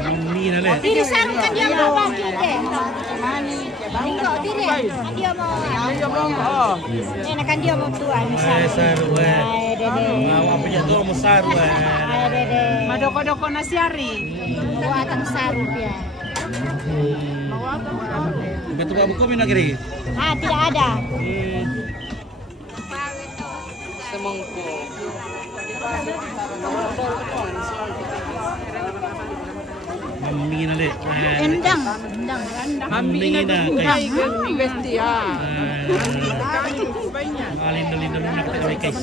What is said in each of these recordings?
Mami na le. Diri sarung kan dia mau bagi deh. Enggak diri. Kan dia mau. Oh. Enak kan dia mau tuan. Ay, saru eh. Ay dede. Mawa pa niya doon mo saru eh. Ay dede. Madoko-doko na siyari. Buatan sarung dia. Betul ba buko minagri? Ah tidak ada. Semongko. Mami na le. Endang. Mami na guys. bestia. Alin dalin dalin nak kami guys.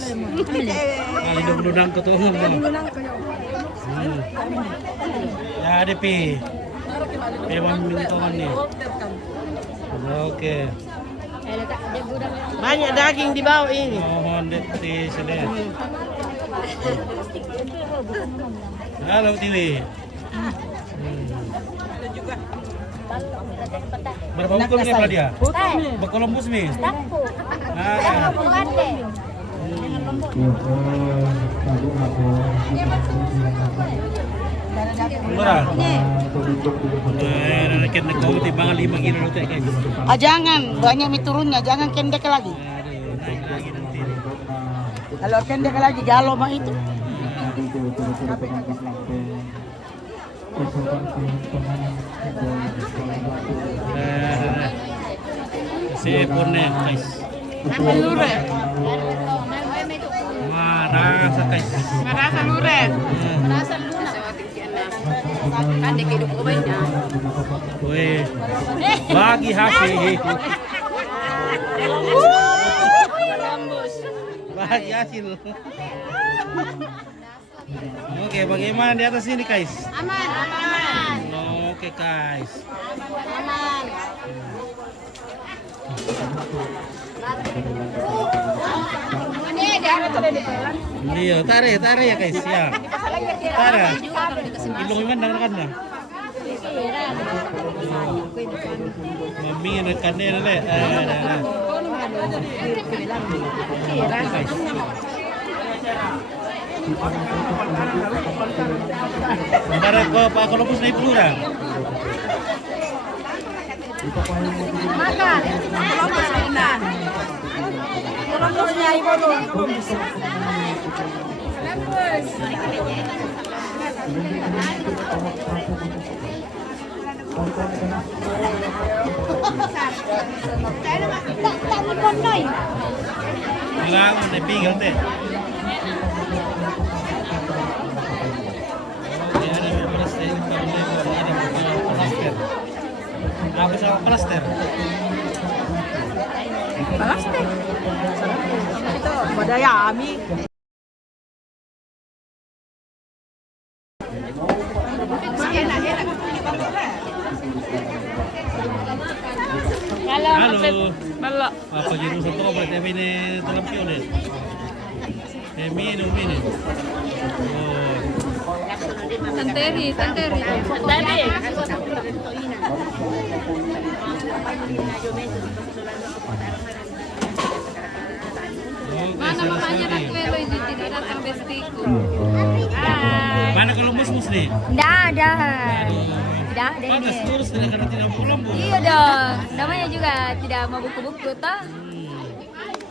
Alin dalin ko to mo. Ya ada pi. Ewan mintawan ni. Oke. Banyak daging di bawah ini. Mohon di sini. Halo Tiwi. Berapa buku ni pala dia? Berkolombus ni. Takku. Ah. Pengande. Murah. Nak kau timbang 5 kilo tu guys. Ah jangan, banyak mie turunnya, jangan kendek lagi. Aduh, naik lagi nanti. Kalau kendek lagi galo mah itu. Si ekornya guys. Lure. Marasa guys. Merasa lure. Rasa luna. Kan dek hidup banyak. Weh, bagi hasil. Bagi hasil. Oke, bagaimana di atas ini guys? Aman, aman. Oke guys. Aman. Ini dia ada di jalan. Iya, tarik ya guys ya. Tarik. Ilong iman kan na. Mami na kanina le. Guys. Para ko pa Columbus na ipura. Makan. Columbus mainan. Columbusnya ibu tuh. Tak mengkondoi. Bilang na pinggal te. Apa sama plaster? Plastik. Itu badaya ami. Halo. Balak. Apa jeru satu apa tapi ini terlampau deh. Minum ini. Oh. Santeri. Mana mamanya Raquel itu tidak datang bestiku. Mana kalau mus nih? Tidak ada. Tidak ada Mana ini. terus karena tidak pulang bu. Iya dong. Namanya juga tidak mau buku-buku toh.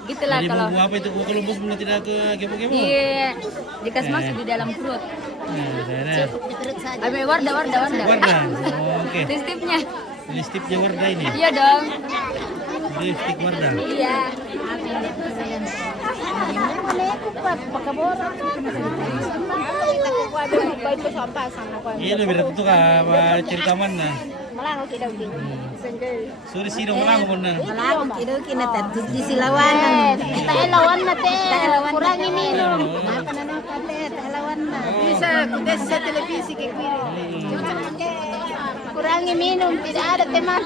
Gitulah Jadi kalau. buku apa itu kalau mus tidak ke gemo-gemo? Iya. Dikasih masuk di dalam perut. Nah. Ambil warna. Warna. Oh, oke. Listipnya. Listipnya warna ini. Iya dong. Listip warna. Iya. Iya lebih tentu kah cerita mana? Malang kita ugi. Suri sino malang mana? Malang kita ugi na tadi di silawan. Tayo lawan na te. Kurangi minum. Apa na na kate tayo lawan na. Bisa kudes sa televisi kay kwiri. Kurangi minum tidak ada teman.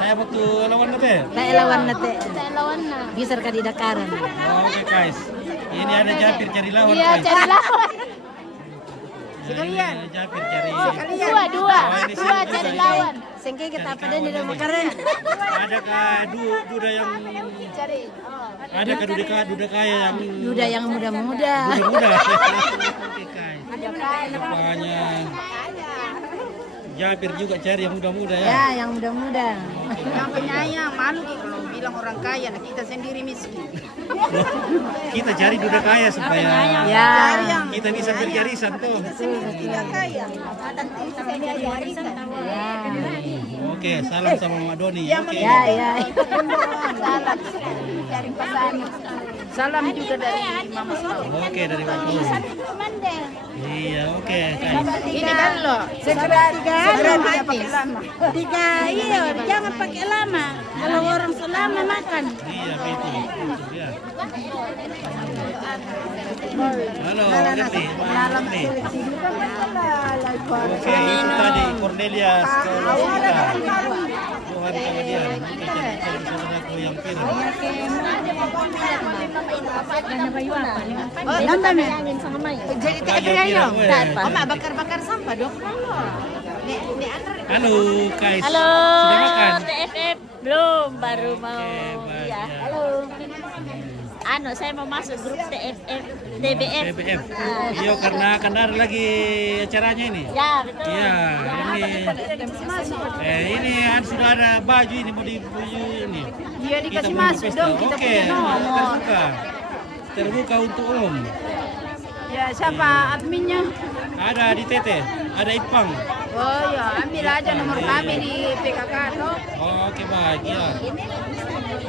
Saya waktu lawan nanti. Tayo lawan na te. Tayo lawan na. Bisa ka di Dakaran. Oke guys. Ini ada Japir cari lawan. Iya guys. cari lawan. Sekalian. Japir cari. Dua cari lawan. Sengke kita apa dan tidak makaran. Ada kah duda yang Cari. ada kah duda kaya yang Duda yang muda-muda. muda. Oke guys. Rupanya Japir juga cari yang muda-muda ya. Ya, yang muda-muda. Yang penyayang, malu kalau bilang orang kaya, nah kita sendiri miskin. Kita cari duda kaya supaya Ya. kita bisa berjarisan tuh. Tidak kaya. Oke, salam sama Mama Doni. Oke. Ya, ya. Salam juga dari Mama Stau. Oke, dari Mama Doni. Iya, oke, guys. Ini kan loh, segera pakai lama. Tiga, iya, jangan pakai lama. Kalau orang selama makan. Iya, betul. Ya. Halo, Ngerti. Ngerti. Oke, itu tadi Cornelia Scholastica. Tuhan kemudian kita cari saudaraku yang pirang. Oh, nonton ya? Jadi Kayu pirang, weh. Mama bakar-bakar sampah dong. Halo, guys. Halo, Sudah makan? TFF belum, baru mau. baik, Ya, ya. halo. Saya mau masuk grup TFF, TBF. BBM. Iya, karena akan ada lagi acaranya ini. Ya, betul. Iya, ini sudah ada baju ini mau dibaju ini. Iya Kita dikasih mau masuk berpesta. dong, kita Oke, punya nomor. terbuka. Terbuka untuk umum. Ya siapa adminnya? Ada di TT, ada Ipang. Oh ya, ambil aja nomor kami di PKK toh. Oke, baik ya.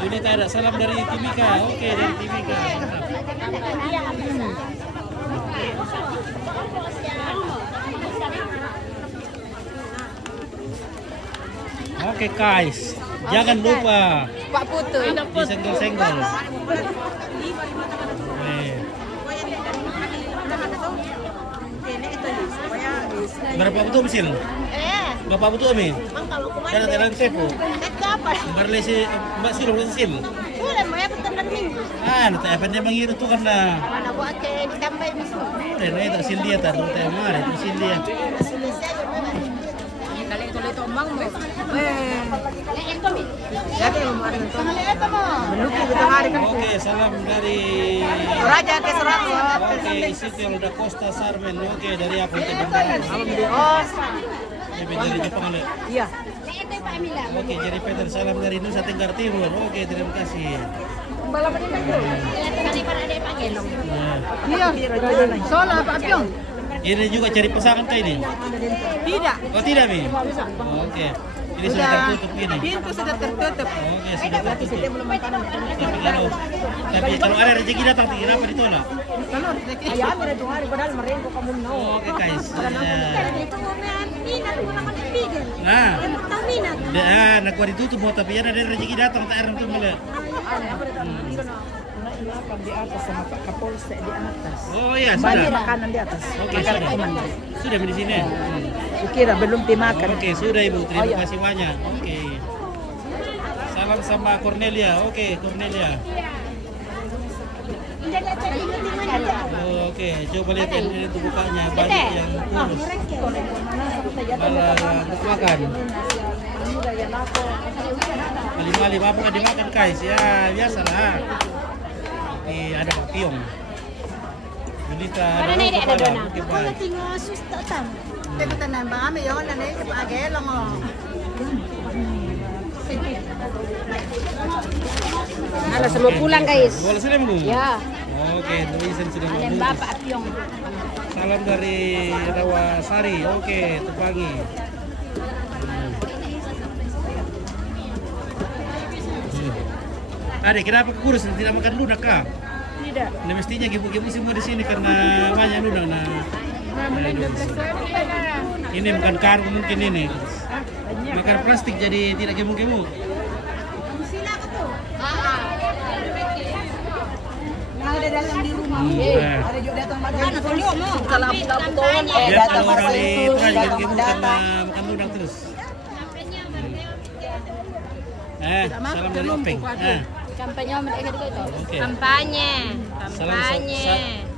Ini ada salam dari Timika. Oke, dari Timika. Oke, guys. Jangan lupa Pak Putu. disenggol-senggol. Berapa betul mesin? Berapa betul mi? Ada terang sepo. Berlesi mbak sih berlesi sil. Ah, nanti apa dia mengiru tuh kan dah. Dan itu sil dia tak tuh temar itu sil dia. Kali itu tombang mo. Jadi umar itu. Menuki kita hari kan. Oke, salam dari Raja ke surat. Oke, Istiqlal da Costa Sarmen. Oke, dari aku ke Bintang. Oh, Dari Jepang ada. iya. Oke, jadi Peter salam dari Nusa Tenggara Timur. Oke, terima kasih. Iya. Soalnya Pak Pyong. Ini juga cari pasangan kah ini? Tidak. Oh, tidak, Mi? Oke. Ini sudah tertutup ini. Pintu sudah tertutup. Oke, sudah tertutup. Tapi kalau ada rezeki datang, kenapa ditolak? Oke, guys. Nah, nak ditutup mau tapi ada rezeki datang tak ada tuh mulai. Di atas sama Pak Kapolsek di atas. Oh iya, Banyak sudah. makanan di atas. Oke, sudah. Sudah di sini. Kira belum dimakan. Oke, sudah Ibu. Terima kasih banyak. Oke. Salam sama Cornelia. Oke, Cornelia. Oke, coba lihat ini tuh bukanya banyak yang kurus. Malah nggak makan. Malim-malim apa nggak dimakan guys? Ya biasalah. Ini ada Pak Piong. Julita ada kepala. Oke, baik. Kita tanam kami yon na nih pakai lang oh. Halo, semua pulang guys. Bola sudah Minggu? Ya. Oke, Luisen sudah Ada mau. Bapak Pyong. Salam dari Rawasari. Oke, Tupangi. Adik, kenapa kurus tidak makan lunak kah? Tidak. Nah, mestinya gibu-gibu semua di sini karena banyak lunak. Nah, ini bukan karung mungkin ini. Makan plastik jadi tidak gemuk-gemuk. Ada dalam di rumah. Ada juga datang badan. Kalau Ya, kalau orang di Praja gemuk-gemuk karena makan lunak terus. Salam dari Openg. Kampanye mereka juga itu. Oke. Kampanye. Salam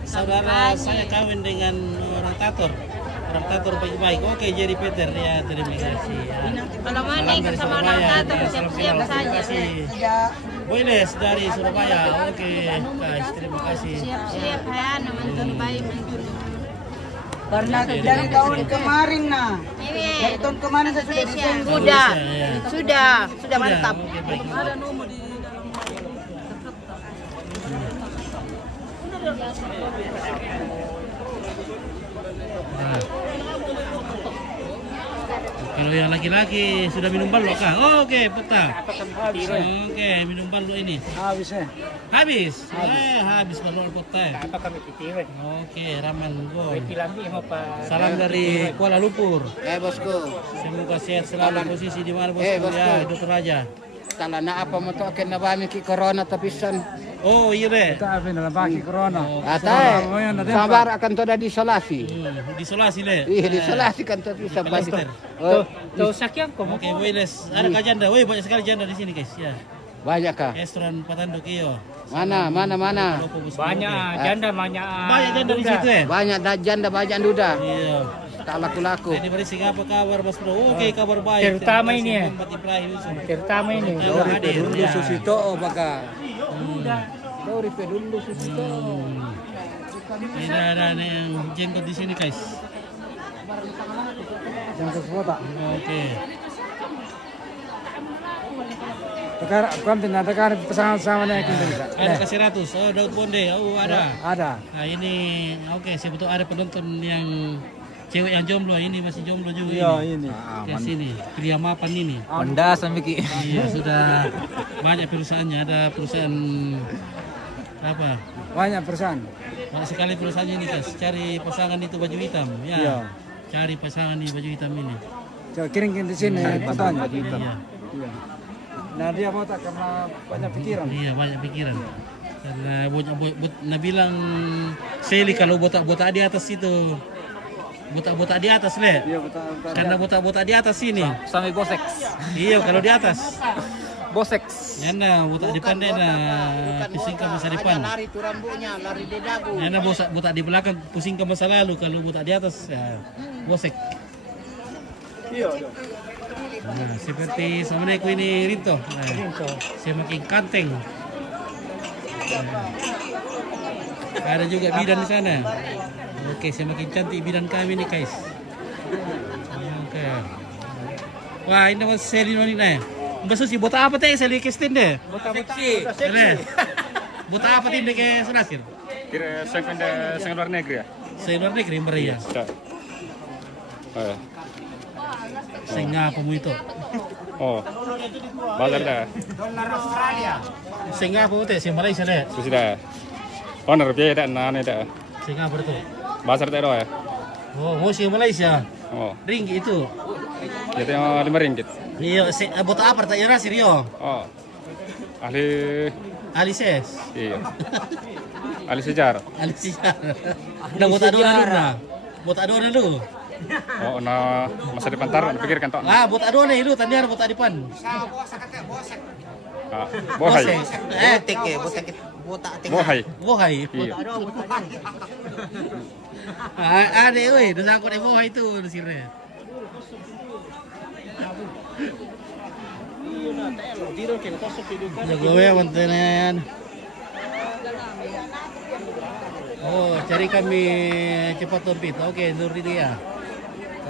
saudara saya kawin dengan orang Tator. Orang Tator baik-baik. Oke, jadi Peter ya, terima kasih. Kalau mana ikut sama orang Tator, siap-siap saja. Boyles dari Surabaya. Oke, guys, terima kasih. Siap-siap ya, nonton baik. Karena dari tahun kemarin nah. Dari tahun kemarin saya sudah desain. Sudah mantap. Oke, baik. Ada nomor di Nah. Kalau yang laki-laki sudah minum balok kah? Oh, oke, peta. Oke, minum balok ini. habis ya. Habis. Habis balok peta. Apa kami titip? Oke, Raman go. Pilambi mau pa. Salam dari Kuala Lumpur. Bosku, Semoga sehat selalu posisi di mana bosku. bosku. Ya, Dr. Raja. kalau na apa mo to akin na ba mi ki corona tapisan. Oh, iya deh. Kita apa dalam baki corona. Atay, sabar akan to da disolasi. Disolasi deh. Ih, disolasi kan to bisa balik. Tuh, tuh sakyan ko mo. Oke, Wiles. Ada kah janda? Woi, banyak sekali janda di sini, guys. Ya. Banyak kah? Restoran Patanduk iyo. Mana? Banyak janda banyak. Banyak janda di situ ya. Banyak janda, banyak duda. Iya. Tak laku-laku. Ini berisi apa kabar Mas Bro? Oke, kabar baik. Terutama ini ya. Muhammad Ibrahim Yusuf. Terutama ini. Hadir. Ya. Susito baka. Dori pedulu susito. Ini ada yang jenggot di sini, guys. Jangan kesempatan. Oke. Sekarang tindakan pasangan sama nih kita bisa. Ada kasih ratus. Oh, Daud Bonde. Oh, ada. Ada. Nah, ini oke, sebetulnya ada penonton yang cewek yang jomblo. Ini masih jomblo juga Iya ini. ini. Di sini, pria mapan ini. Anda sampai Iya, sudah banyak perusahaannya. Ada perusahaan apa? banyak perusahaan. Banyak sekali perusahaannya ini, guys. Cari pasangan itu baju hitam. Ya. Iya. Cari pasangan di baju hitam ini. Coba kirim di sini fotonya. Iya. Iya. Nah dia mau tak karena banyak pikiran. Iya, banyak pikiran. Karena nah bilang Seli kalau botak-botak di atas itu. Botak-botak di atas, Le. Iya betul. Karena botak-botak di atas sini. Sampai bosek. Iya, kalau di atas. Bosek. Ya nah, botak di pandai nah, pusing ke masa depan. Lari tu rambutnya, lari di dagu. Ya nah, botak di belakang pusing ke masa lalu. Kalau botak di atas, ya, bosek. Iya. Nah, seperti Assalamualaikum ini Rinto. Nah, saya makin kanteng. Nah, ada juga bidan di sana. Oke, saya makin cantik bidan kami nih, guys. Oke. Wah, ini mas Seli noni nih. Mbak Susi, botak apa teh Seli Kristin deh? Botak bersih. Botak apa teh ke Senasir? Kira saya luar negeri ya? Saya luar negeri Maria. Sudah. Saya ngapa mu itu? Oh, bazar dah. Saya ngapa mu teh? Saya Malaysia deh. Sudah. Honor biaya dah, nane dah. Saya ngapa itu? Bazar dah doa ya. Oh, mau sih Malaysia. Oh, Ringgit itu. jadi yang 5 ringgit. Iya, botak apa tak Nasir yo? Oh, ahli, Alises. iya. Ahli sejarah. Alises. Udah botak dua na. Botak dua dulu. Oh, nah masa depan tar pikirkan toh. Ah, botak dua nih dulu tadi ada botak depan. Ah, bohai. Botek ya, botak Bohai. Bohai. Iya. Ada weh, dosa aku di bohai itu di sini. Jago ya mantenan. Oh, cari kami cepat tompit. Oke, Nur dia.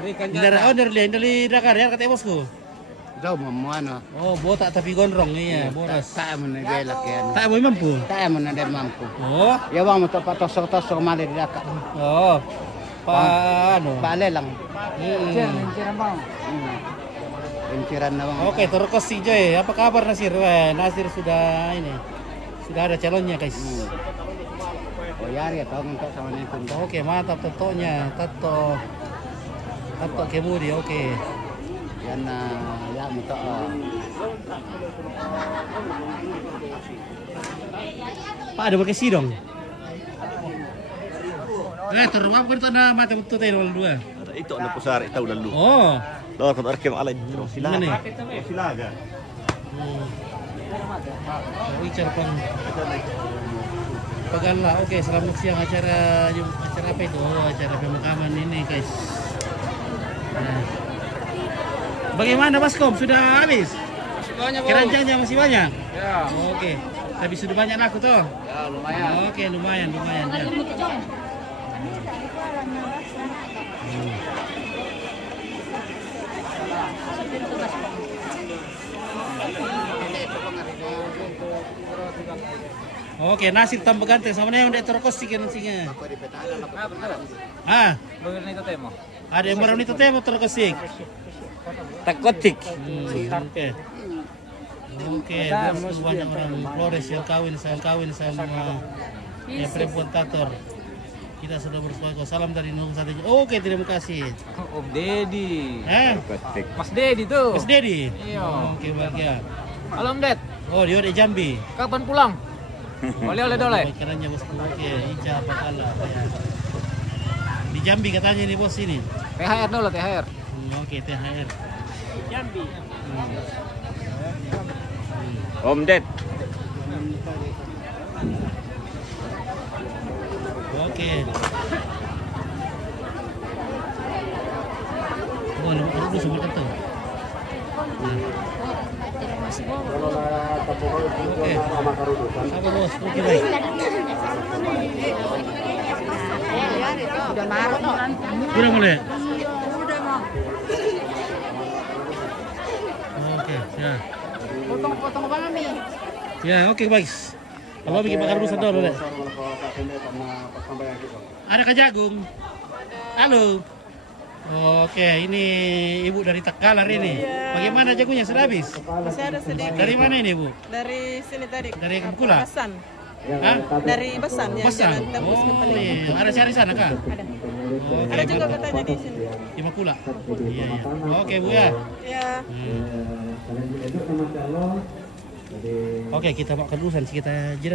Dari Dakar ya kata bosku. Daw mo ano. Oh, botak tapi gondrong iya, boras. Tak mo na belak yan. Tak mau mampu. Tak mo na de mampu. Oh, Ya bang mo to patosok-tosok mali di daka. oh. Ano? Bale lang. Kirim bang. Penciran na bang. Oke, terus si Joy. Apa kabar Nasir? Wah, Nasir sudah ini. Sudah ada calonnya, guys. Oh yari ya tawag untuk sama nito. Oke, mantap tentunya. Tato kemudi, oke. Yan na ya mo to. Pak, ada pakai sidong. Terus apa kita na mata betul tayo dua. Ito na pusar itaw lalu. Oh, Lawar ko arkem alay terus sila. ini. Silaga. Wicar pang Pagala. Oke, selamat siang acara apa itu? Oh, acara pemakaman ini, guys. Nah. Bagaimana Baskom? Sudah habis? Masih banyak bang. Keranjangnya masih banyak? Ya. Oke. Tapi sudah banyak laku toh? Ya lumayan. Oke, lumayan ya. Oke, nasi tambah ganteng sama yang udah terkos sih kan singa. Ah, ada yang baru itu temo terkosik. Takotik. Oke. Oke, terus banyak orang Flores yang kawin sama ya perempuan tator. Kita sudah bersuara. Salam dari Nung Sate. Oke, terima kasih. Om Deddy. Mas Deddy tuh. Mas Dedi. Iya. Oke, bahagia. Halo Om Ded, Oh, dia di Jambi. kapan pulang? Oleh-oleh dole. Kerannya bos. Oke, Ica apa kalah apa ya. Di Jambi katanya ini bos ini. THR dulu, THR. Oke, THR. Jambi. Om Ded. Oke. Oh, lu semua kata. Oke. Apa bos? Oke baik. Udah marah nih. Udah mulai. Oke, ya. Potong apa nih? Ya, oke baik. Kalau bikin bakar rusak dulu deh. Ada Kak Jagung. Halo. Oke, ini Ibu dari Takalar ini. Bagaimana jagungnya sudah habis? Masih ada sedikit. Dari mana ini, Bu? Dari sini tadi. Dari Kepula? Basan. Hah? Dari Basan ya. Pasang. Jalan tembus ke Oh, Paling. iya. Ada cari sana, Kak? Ada. Oke, Ada juga mantap. katanya di sini. Di Makula. Iya, iya. Oke, Bu ya. Ya. Oke, kita makan dulu, kita jeda.